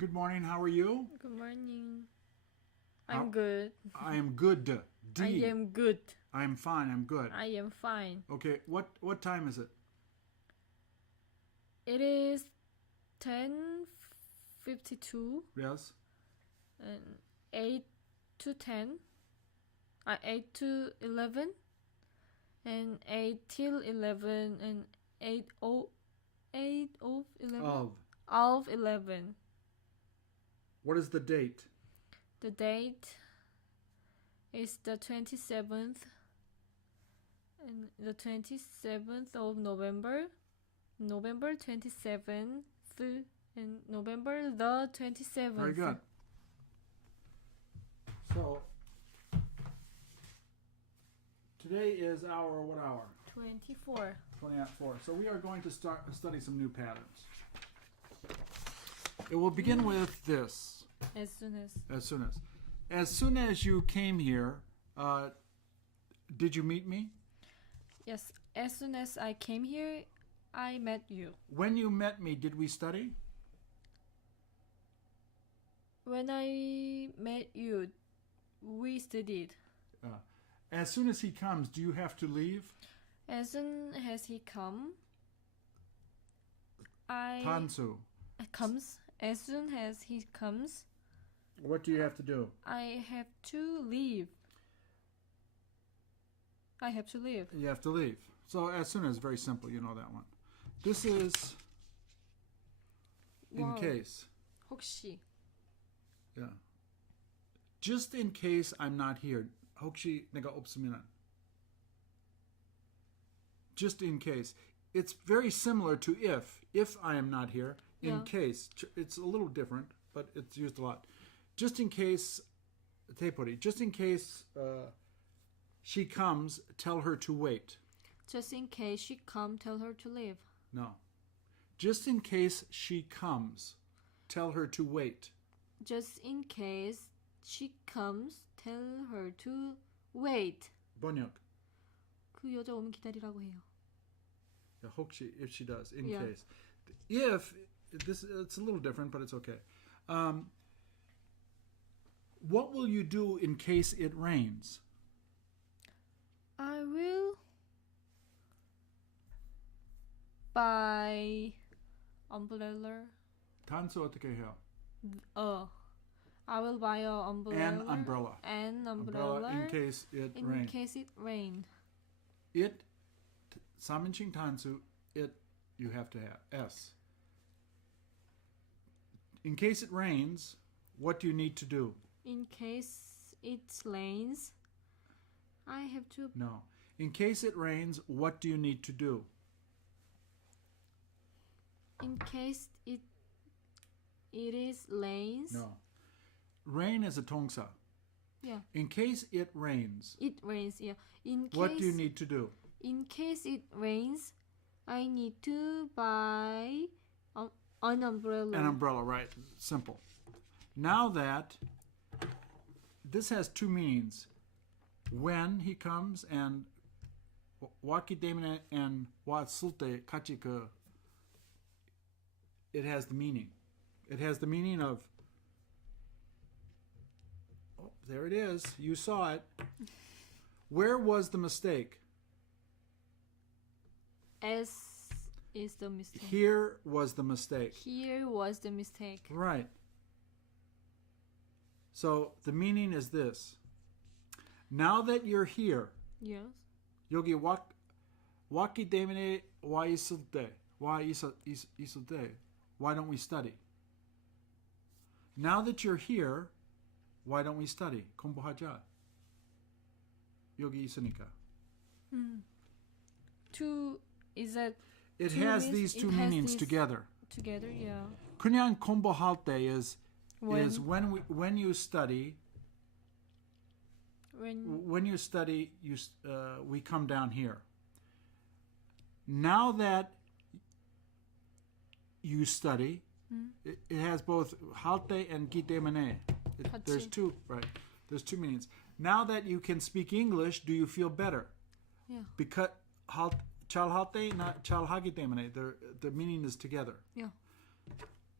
Good morning. How are you? Good morning. I'm good. I am good. D. I am good. I am fine. I'm good. I am fine. Okay. What time is it? It is 10:52 Yes. and 8 to 10. 8 to 11 and 8 till 11 and 8 of 11. Of 11. What is the date? The date is the 27th and the 27th of November. November 27th and November the 27th. Very good. So today is our what hour? 24. 24. So we are going to study some new patterns. It will begin with this. As soon as you came here, did you meet me? Yes, as soon as I came here, I met you. When you met me, did we study? When I met you, we studied. As soon as he comes, do you have to leave? As soon as he comes, Tansu. Comes. As soon as he comes, what do you have to do? I have to leave. I have to leave. You have to leave. So as soon as, very simple, you know that one. This is in case. 혹시. Yeah. Just in case I'm not here. 혹시 내가 없으면. Just in case. It's very similar to if. If I am not here. In case. It's a little different, but it's used a lot. Just in case, teipori. Just in case she comes, tell her to wait. Just in case she comes, tell her to leave. No. Just in case she comes, tell her to wait. Just in case she comes, tell her to wait. 번역. 그 여자 오면 기다리라고 해요. 혹시, if she does, in case. If, it's a little different, but it's okay. What will you do in case it rains? I will buy umbrella. 단수 어떻게 해요? I will buy an umbrella. An umbrella. An umbrella. In case it rains. In case it rains. It, 3인칭 단수, it, you have to have S. In case it rains, what do you need to do? In case it rains, I have to... No. In case it rains, what do you need to do? In case it is rains... No. Rain is a 동사. Yeah. In case it rains. It rains, yeah. What do you need to do? In case it rains, I need to buy an umbrella. An umbrella, right. Simple. Now that this has two meanings. When he comes and 왔기 때문에 and 왔을 때 같이 it has the meaning. It has the meaning of there it is. You saw it. Where was the mistake? S is the mistake. Here was the mistake. Here was the mistake. Right. So the meaning is this. Now that you're here. Yes. 여기 왔기 때문에 와 있을 때. Why don't we study? Now that you're here, why don't we study? 공부하자. 여기 있으니까. Is that it has these two meanings together. Together, yeah. 그냥 공부할 때 is when you study. When you study, we come down here. Now that you study, it has both halte and 기 때문에. There's two, right? There's two meanings. Now that you can speak English, do you feel better? Yeah. Because 잘할 때, not 잘하기 때문에. The meaning is together. Yeah.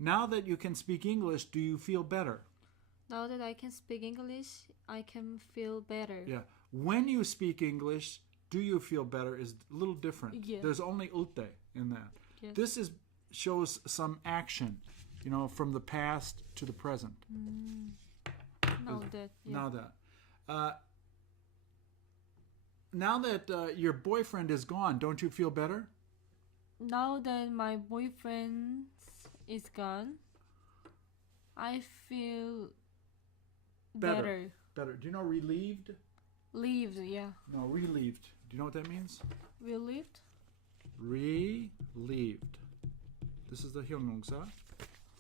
Now that you can speak English, do you feel better? Now that I can speak English, I can feel better. Yeah. When you speak English, do you feel better is a little different. Yeah. There's only ulte in that. Yes. This shows some action, from the past to the present. Now that. Yeah. Now that your boyfriend is gone, don't you feel better? Now that my boyfriend is gone, I feel better. Better. Do you know relieved? Relieved, yeah. No, relieved. Do you know what that means? Relieved? Relieved. This is the 형용사.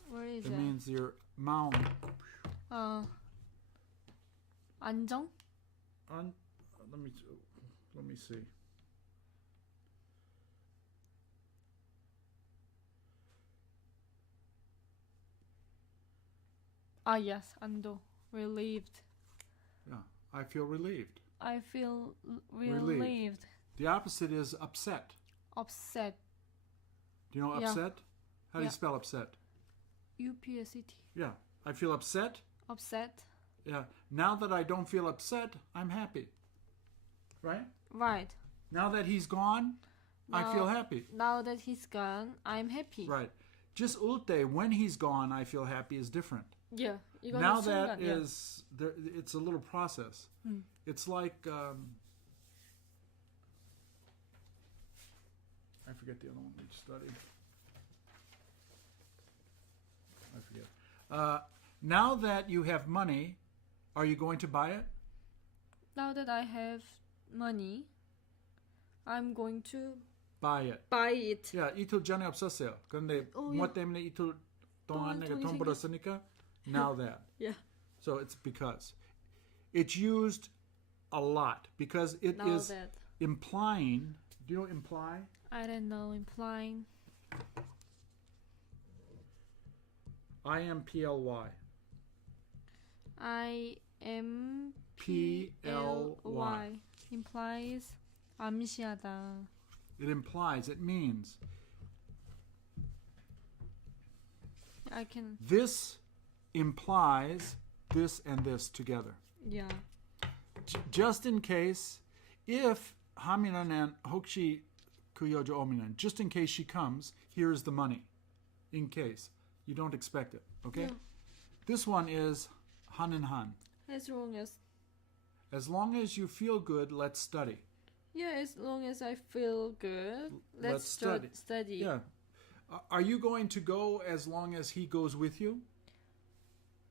Where is It that? means your 마음. 안정? Let me see. Yes, 안도. Relieved. Yeah, I feel relieved. I feel relieved. The opposite is upset. Upset. Do you know Yeah. upset? How do Yeah. you spell upset? UPSET. Yeah, I feel upset. Upset. Yeah. Now that I don't feel upset, I'm happy. Right? Right. Now that he's gone, I feel happy. Now that he's gone, I'm happy. Right. Just ulte, when he's gone, I feel happy is different. Yeah. 이거는 Now 순간, that yeah. is, it's a little process. It's like, I forget the other one we studied. I forget. Now that you have money, are you going to buy it? Now that I have money, I'm going to Buy it. buy it. 야, 이틀 전에 없었어요. 근데 뭐 때문에 이틀 동안 내가 돈 벌었으니까 now that. Yeah. So it's because. It's used a lot because it Now is that. implying. Do you know imply? I don't know, implying. IMPLY. IMPLY. Implies 암시하다. It implies, it means. I can. This implies this and this together. Yeah. Just in case, if 하면은 혹시 그 여자 오면은, just in case she comes, here's the money. In case. You don't expect it, okay? Yeah. This one is han in han. As long as. As long as you feel good, let's study. Yeah, as long as I feel good, let's study. Yeah. Are you going to go as long as he goes with you?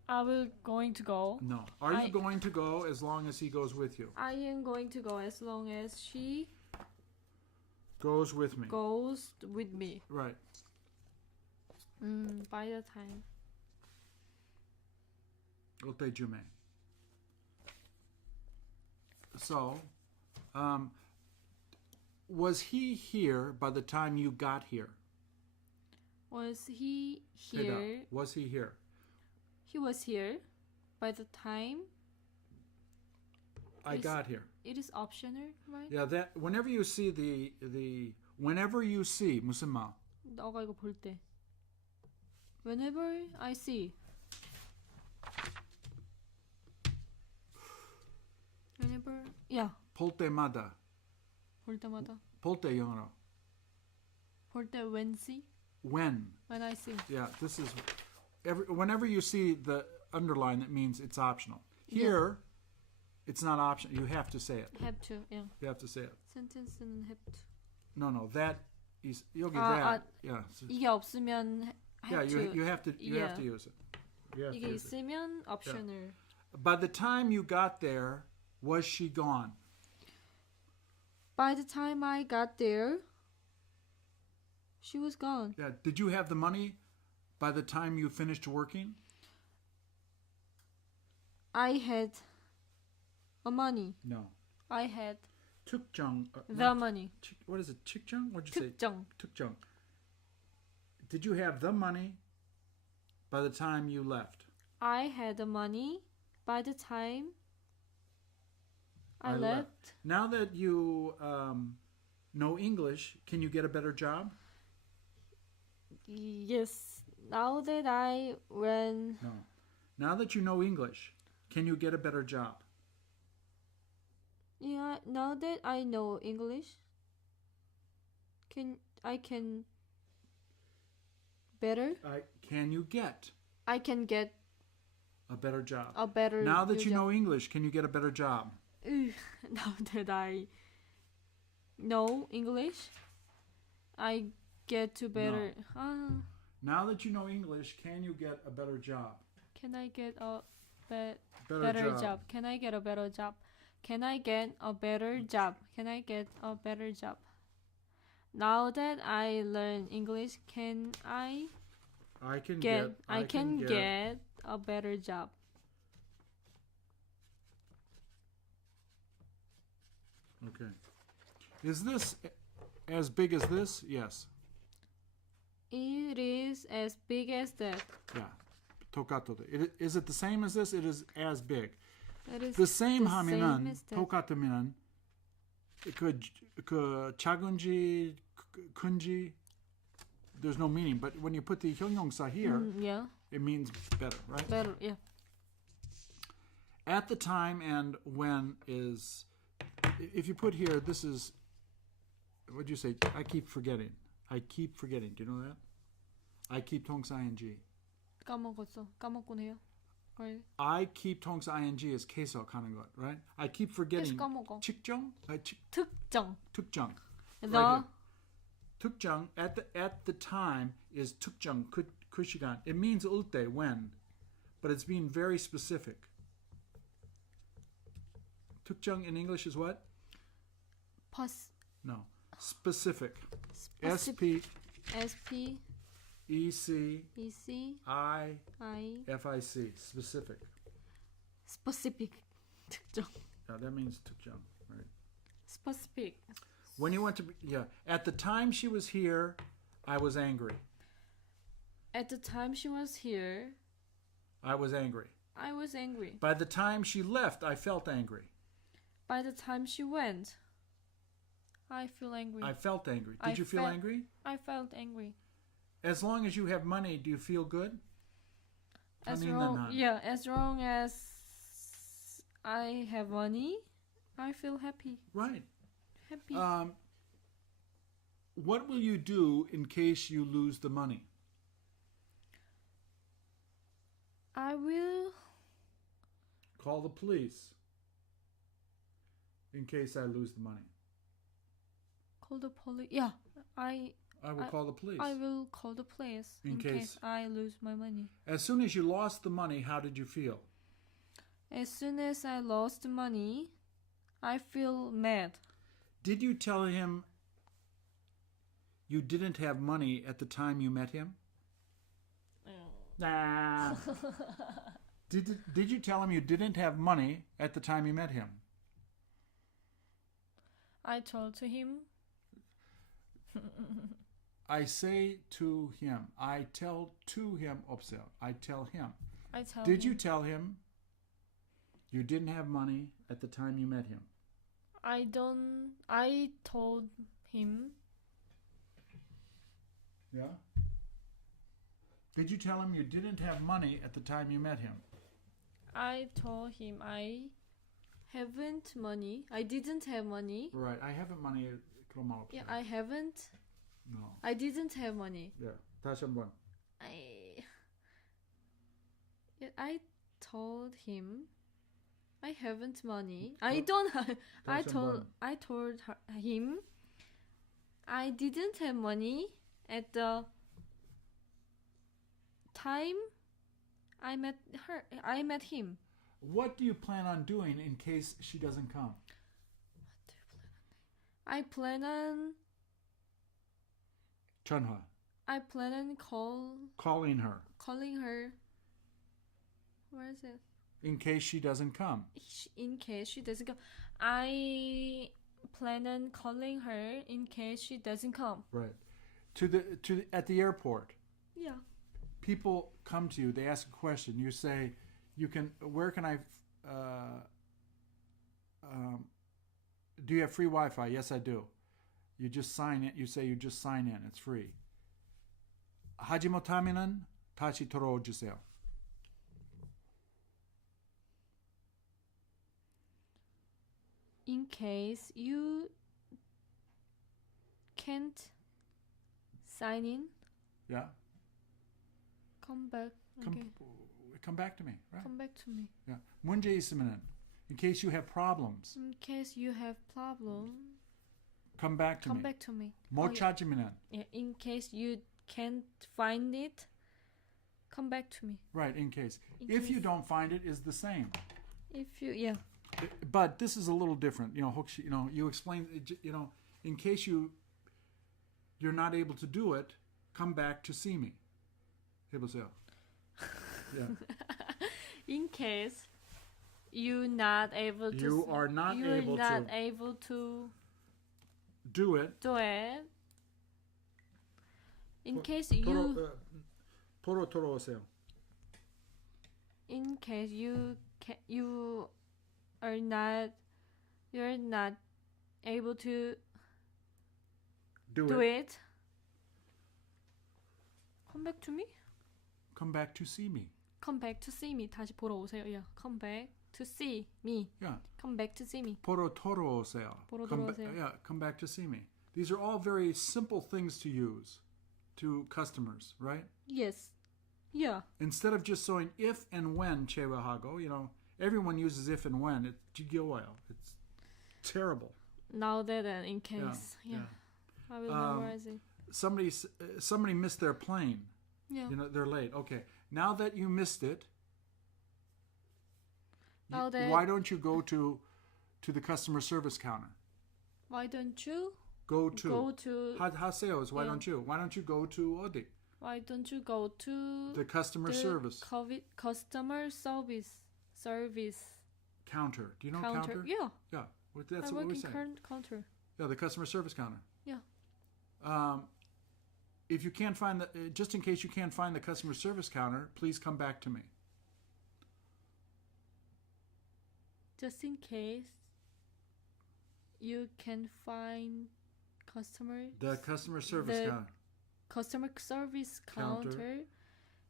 Are we going to go? No. Are you going to go as long as he goes with you? I am going to go as long as she Goes with me. goes with me. Right. By the time. Ulte jume. So, was he here by the time you got here? Was he Head up. here? Was he here? He was here by the time. I got here. It is optional, right? Yeah, that whenever you see whenever you see 무슨 말? 너가 이거 볼 때. Whenever I see. Whenever, yeah. 볼 때마다. 볼 때마다. 볼 때 영어로. 볼 때 when see. When. When I see. Yeah, this is whenever you see the underline, that means it's optional. Here, it's not optional. You have to say it. Have to, yeah. You have to say it. 센텐스는 have to. No, that is 여기 아, that. Yeah. 이게 없으면 Yeah, have to. you have to you have to use it. You have 이게 to use it. 있으면 optional. By the time you got there, was she gone? By the time I got there, she was gone. Yeah. Did you have the money by the time you finished working? I had a money. No. I had 특정. the money. What is it? 측정? What'd you say? 특정. 특정. Did you have the money by the time you left? I had the money by the time I left. Now that you know English, can you get a better job? Yes. Now that I learn, No. Now that you know English, can you get a better job? yeah, now that I know English, I can better? Can you get I can get a better job? a better Now that new you job. know English, can you get a better job? Now that I know English, I get to better. Now that you know English, can you get a better job? Can I get a Better better job. job? Can I get a better job? Can I get a better job? Can I get a better job? Now that I learn English, can I I can get get a better job? Okay. Is this as big as this? Yes. It is as big as that. Yeah. 똑같다. Is it the same as this? It is as big. It is The same the same 하면은 as that. 똑같으면은 그 작은지 큰지 there's no meaning. But when you put the 형용사 here, Yeah, it means better, right? better. Yeah. At the time and when is, if you put here, this is, what do you say? I keep forgetting. I keep forgetting. Do you know that? I keep 동사 ing. 까먹곤 해요. Right. I keep 동사 ing is 계속하는 것, right? I keep forgetting. 계속 까먹어. 측정? 특정. 특정. The Right here. 특정 at the time is 특정 그 시간. It means 올 때, when, but it's being very specific. 특정 in English is what? No. Specific. SP SPECIFIC. specific. 특정. Yeah, that means 특정, right? Specific. When you went to, at the time she was here, I was angry. At the time she was here, I was angry. I was angry. By the time she left, I felt angry. By the time she went, I feel angry. I felt angry. Did you feel angry? I felt angry. As long as you have money, do you feel good? As long as I have money, I feel happy. Right. Happy. What will you do in case you lose the money? I will Call the police in case I lose the money. call the police. Yeah, I will call the police. I will call the police in case I lose my money. As soon as you lost the money, how did you feel? As soon as I lost money, I feel mad. Did you tell him you didn't have money at the time you met him? Nah. Did you tell him you didn't have money at the time you met him? I told to him. I say to him. I tell to him. I tell him. Did you tell him you didn't have money at the time you met him? I told him. Yeah? Did you tell him you didn't have money at the time you met him? I told him I haven't money. I didn't have money. Right. I haven't money. Yeah, I haven't. No. I didn't have money. Yeah. 다시 한번. I told him I haven't money. I don't. I told him I didn't have money at the time I met her. I met him. What do you plan on doing in case she doesn't come? I plan on 전화. I plan on Calling her. calling her. Where is it? In case she doesn't come. In case she doesn't come. I plan on calling her in case she doesn't come. Right. At the airport. Yeah. People come to you. They ask a question. You say, where can I? Do you have free Wi-Fi? Yes, I do. You just sign it. You say you just sign in. It's free. 하지 못하면은 다시 돌아오주세요. In case you can't sign in, Yeah. come back. Okay. Come back to me. Right? Come back to me. Yeah. 문제 있으면은 in case you have problems, In case you have problem, come back to come me. back to me. 못 yeah. 찾으면은 Yeah, in case you can't find it, come back to me. right, in case. In If case. you don't find it is the same. If you, yeah. But this is a little different. 혹시, you explain, in case you're not able to do it, come back to see me. 해보세요. Yeah. In case you're not able to, You are not you're able not to able to do it. do it. In case you, 도로 돌아오세요. in case you you are not, you're not able to Do do it. it. Come back to me. Come back to see me. Come back to see me. 다시 보러 오세요. Yeah. Come back to see me. Yeah. Come back to see me. 보러 돌아오세요. 보러 Come 돌아오세요. yeah, come back to see me. These are all very simple things to use to customers, right? Yes. Yeah. Instead of just saying if and when 제외하고, everyone uses if and when. It's 지겨워요. It's terrible. Now that and in case. Yeah. I will memorize it. Somebody missed their plane. Yeah. They're late. Okay. Now that you missed it, Now that, why don't you go to the customer service counter? why don't you Go to. go to, 하세요 is why Yeah. don't you? Why don't you go to 어디? why don't you go to The customer service customer service counter. Do you know counter? counter? Yeah. Yeah. That's I what work we're in saying. current counter. Yeah, the customer service counter. Yeah. If you can't find just in case you can't find the customer service counter, please come back to me. Just in case you can find The customer service The- counter. customer service counter,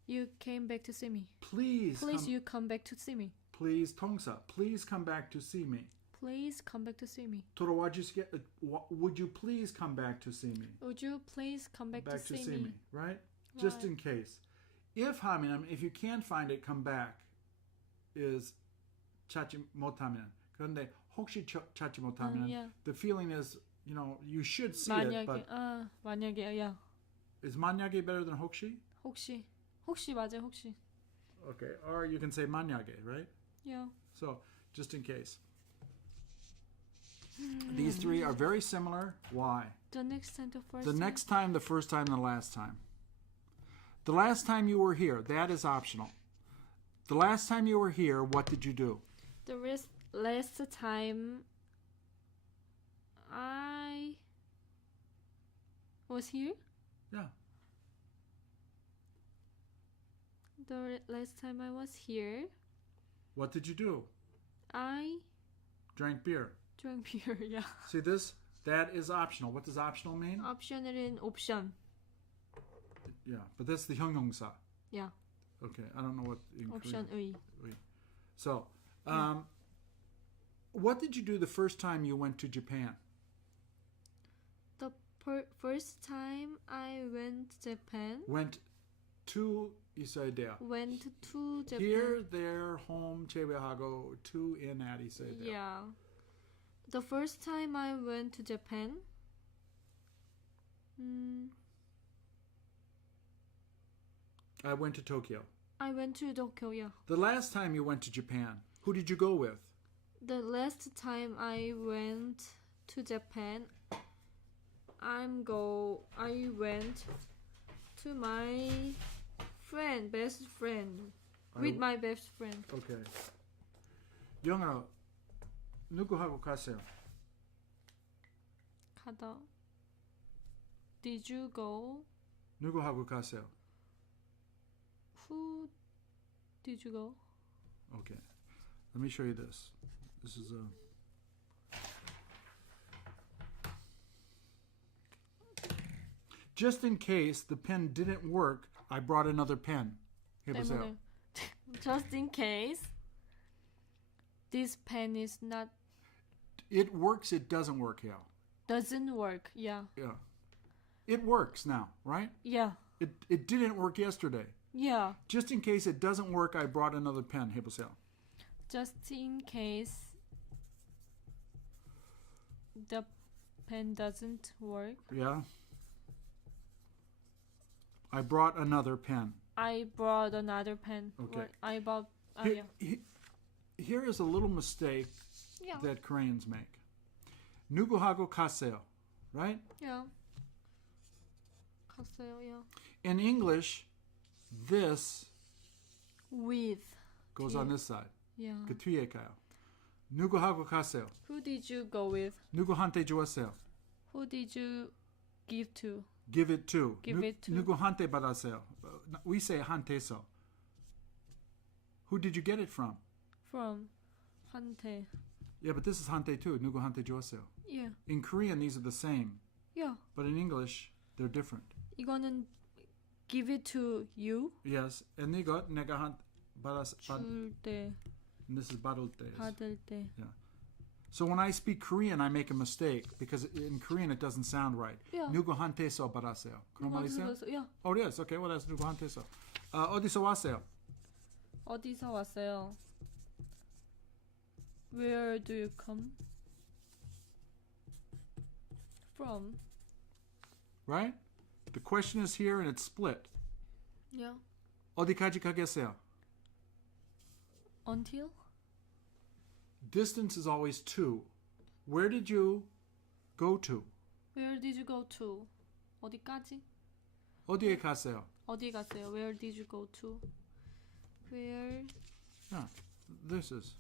you came back to see me. Please You come back to see me. please 통사. Please come back to see me. Please come back to see me. 돌아와 주시게. Would you please come back to see me? Would you please come back, to see me? Right? Just Right. in case. If 하면 if you can't find it, come back. Is 찾지 못하면. 그런데 혹시 찾지 못하면 yeah. the feeling is you should see it, but 만약에, yeah. is 만약에 better than 혹시? 혹시 맞아요, 혹시. Okay, or you can say 만약에, right? Yeah. So just in case. These three are very similar. Why? The next time, the first The time. next time, the first time, the last time. The last time you were here, that is optional. The last time you were here, what did you do? The last time I was here. Yeah. The last time I was here, What did you do? I Drank beer. drank beer. Yeah. See this? That is optional. What does optional mean? 옵션은 옵션. Yeah, but that's the 형용사. Yeah. Okay, I don't know what in Korean. 옵션의. So, what did you do the first time you went to Japan? The first time I went to Japan. Went to 있어야 돼요. Went to Japan. Here, there, home, 제외하고 to, in, at 있어야 돼요. Yeah. The first time I went to Japan. I went to Tokyo. I went to Tokyo. Yeah. The last time you went to Japan, who did you go with? The last time I went to Japan, I went to my best friend, with my best friend. Okay. 영어 누구하고 갔어요? 가다. Did you go? 누구하고 갔어요? Who did you go? Okay. Let me show you this. This is a just in case the pen didn't work, I brought another pen. 해보세요. 때문에 just in case this pen is not It works, it doesn't work, yeah. doesn't work. Yeah. Yeah. It works now, right? Yeah. It didn't work yesterday. Yeah. Just in case it doesn't work, I brought another pen. 해보세요. Just in case the pen doesn't work. Yeah. I brought another pen. I brought another pen. Okay. I bought. Here, here is a little mistake Yeah. that Koreans make. 누구하고 가세요, right? Yeah. 갔어요. Yeah. In English, this With. goes Yeah. on this side. Yeah. 그 뒤에 가요. 누구하고 가세요? Who did you go with? 누구한테 주었어요? Who did you give to? Give it to. Give it to. 누구한테 받았어요? We say 한테서. Who did you get it from? From 한테. Yeah, but this is 한테 too. 누구한테 주었어요? Yeah. In Korean, these are the same. Yeah. But in English, they're different. 이거는 give it to you. Yes, and 이거 내가 줄 때, and this is 받을 때. 받을 때. So when I speak Korean, I make a mistake because in Korean it doesn't sound right. Yeah. 누구한테서 받았어요? 그런 말 있어요? Yeah. Oh, it is. Okay, well that's 누구한테서. 어디서 왔어요? 어디서 왔어요? Where do you come from? Right? The question is here and it's split. Yeah. 어디까지 가겠어요? Until? Distance is always to. Where did you go to? Where did you go to? 어디까지? 어디에 갔어요? 어디 갔어요? Where did you go to? Where? Yeah, this is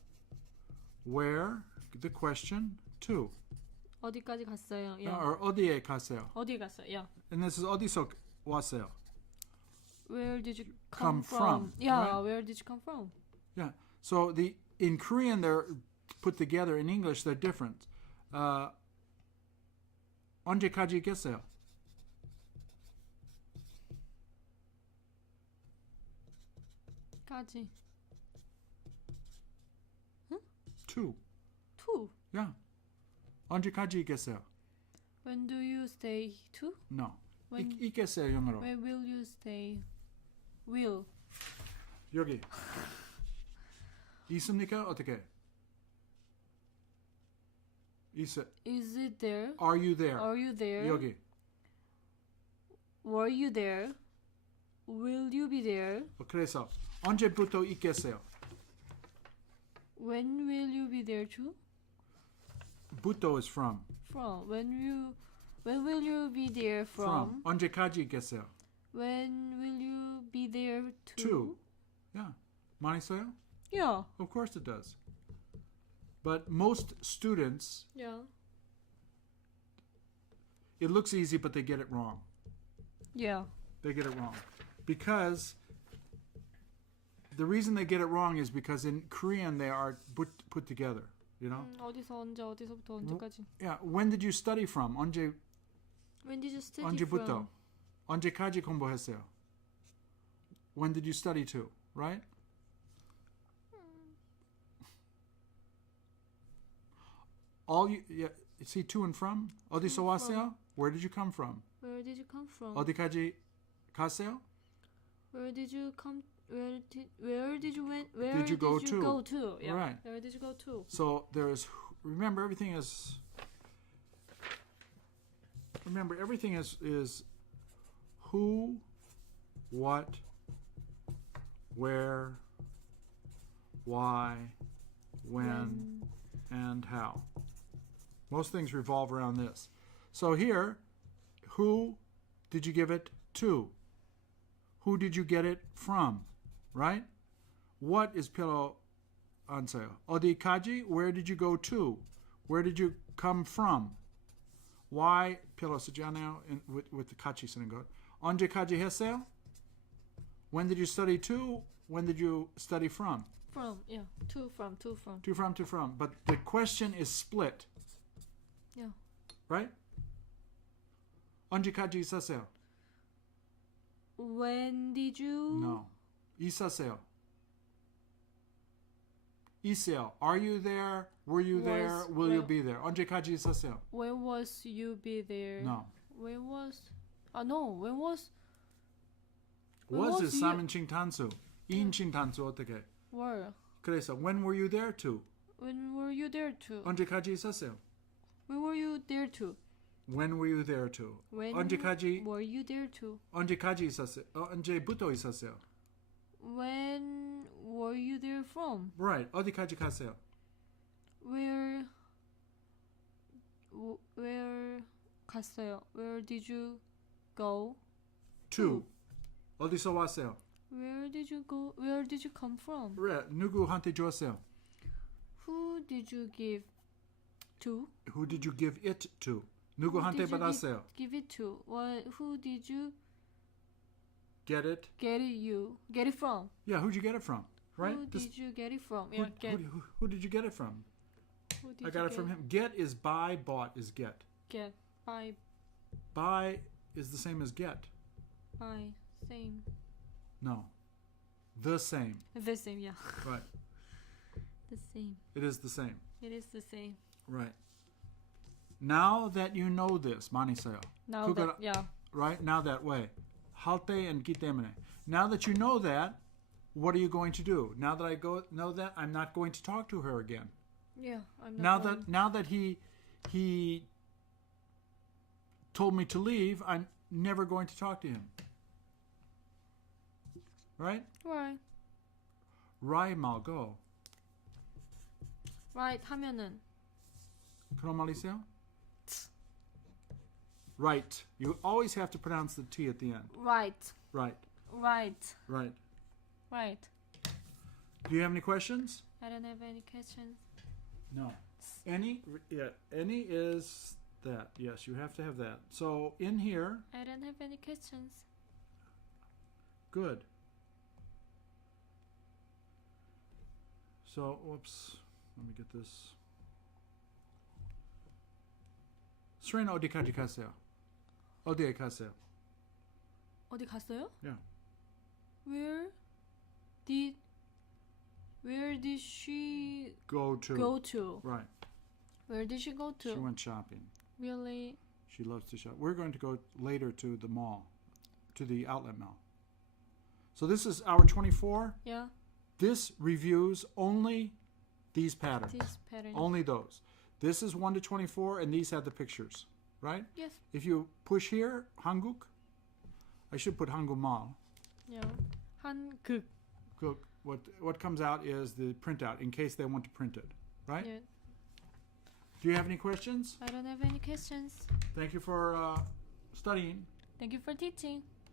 where, the question, to. 어디까지 갔어요? Yeah. Or 어디에 갔어요? 어디 갔어요? Yeah. And this is 어디서 왔어요? Where did you Come come from, Yeah, right? where did you come from? Yeah. So in Korean they're put together. In English they're different. 언제까지 있겠어요? 까지. To. To. Yeah. 언제까지 있겠어요? When do you stay to? No. When, 있겠어요 영어로. when will you stay? Will. 여기. 있습니까? 어떻게? 있어. Is it there? Are you there? Are you there? 여기. Were you there? Will you be there? 그래서 언제부터 있겠어요? When will you be there too? 부터 is from. From. When will you be there from? 언제까지 있겠어요? When will you be there too? To. Yeah. 많이 써요? Yeah. Of course it does. But most students, Yeah. it looks easy, but they get it wrong. Yeah. They get it wrong. Because the reason they get it wrong is because in Korean they are put together, you know? 어디서 언제 어디서부터 언제까지? Yeah. When did you study from? 언제, When did you study 언제부터? from? 언제까지 공부했어요? When did you study to? Right? All you see to and from? 어디서 왔어요? Where did you come from? Where did you come from? 어디까지 갔어요? Where did you come? Where did you went? Where Did you go to? go to? Yeah. Right. Where did you go to? So there's, remember everything is who, what, where, why, when, and how. Most things revolve around this. So here, who did you give it to? Who did you get it from? Right? What is 필요 안 써요. 어디까지? Where did you go to? Where did you come from? Why 필요 쓰지 않아요? With the 같이 쓰는 것. 언제까지 했어요? When did you study to? When did you study from? From. Yeah. To from. To from. But the question is split. Yeah. Right? 언제까지 있었어요? When did you? No. 있었어요. 있어요. Are you there? Were you there? Will you be there? 언제까지 있었어요? When was you be there? No. When was? No. When was? was is you- 3인칭 단수. 2인칭 단수 어떻게? Were. 그래서 when were you there to? When were you there to? 언제까지 있었어요? When were you there to? When were you there to? When 언제까지 were you there to? 언제까지 있었어요? 언제부터 있었어요? When were you there from? Right. 어디까지 갔어요? Where 갔어요? Where did you go? To. 어디서 왔어요? Where did you go? Where did you come from? 그래. 누구한테 줬어요? Who did you give to? Who did you give it to? 누구한테 did you 받았어요? Give it to. Who did you Get it? get it from? Yeah, who'd you get it from? Right? Who This- did you get it from? who, Yeah, get. who did you get it from? Who did I got you it from him. Get is buy, bought is get. Get by Buy is the same as get. same. No. The same. The same, yeah. Right. The same. It is the same. It is the same. Right. Now that you know this, 많이 써요. Now 그거- that, yeah. Right? Now that way. 할 때 and 기 때문에. Now that you know that, what are you going to do? Now that I know that, I'm not going to talk to her again. Yeah, I'm not Now that he told me to leave, I'm never going to talk to him. Right? right. Right 말고. Right 하면은 그런 말 있어요? Right. You always have to pronounce the T at the end. right. Right. Right. Right. Right. Do you have any questions? I don't have any questions. No. Any? Yeah. Any is that. Yes, you have to have that. So in here, I don't have any questions. good. So, whoops. Let me get this. 수레는 어디까지 갔어요? 어디에 갔어요? 어디 갔어요? Yeah. Where did she Go to. go to? Right. Where did she go to? She went shopping. Really? She loves to shop. We're going to go later to the mall, to the outlet mall. So this is hour 24. Yeah. This reviews only these patterns. This pattern. Only those. This is 1 to 24, and these have the pictures, right? Yes. If you push here, 한국, I should put 한국말. Yeah. 한국. Cook. What comes out is the printout in case they want to print it, right? Yeah. Do you have any questions? I don't have any questions. Thank you for studying. Thank you for teaching.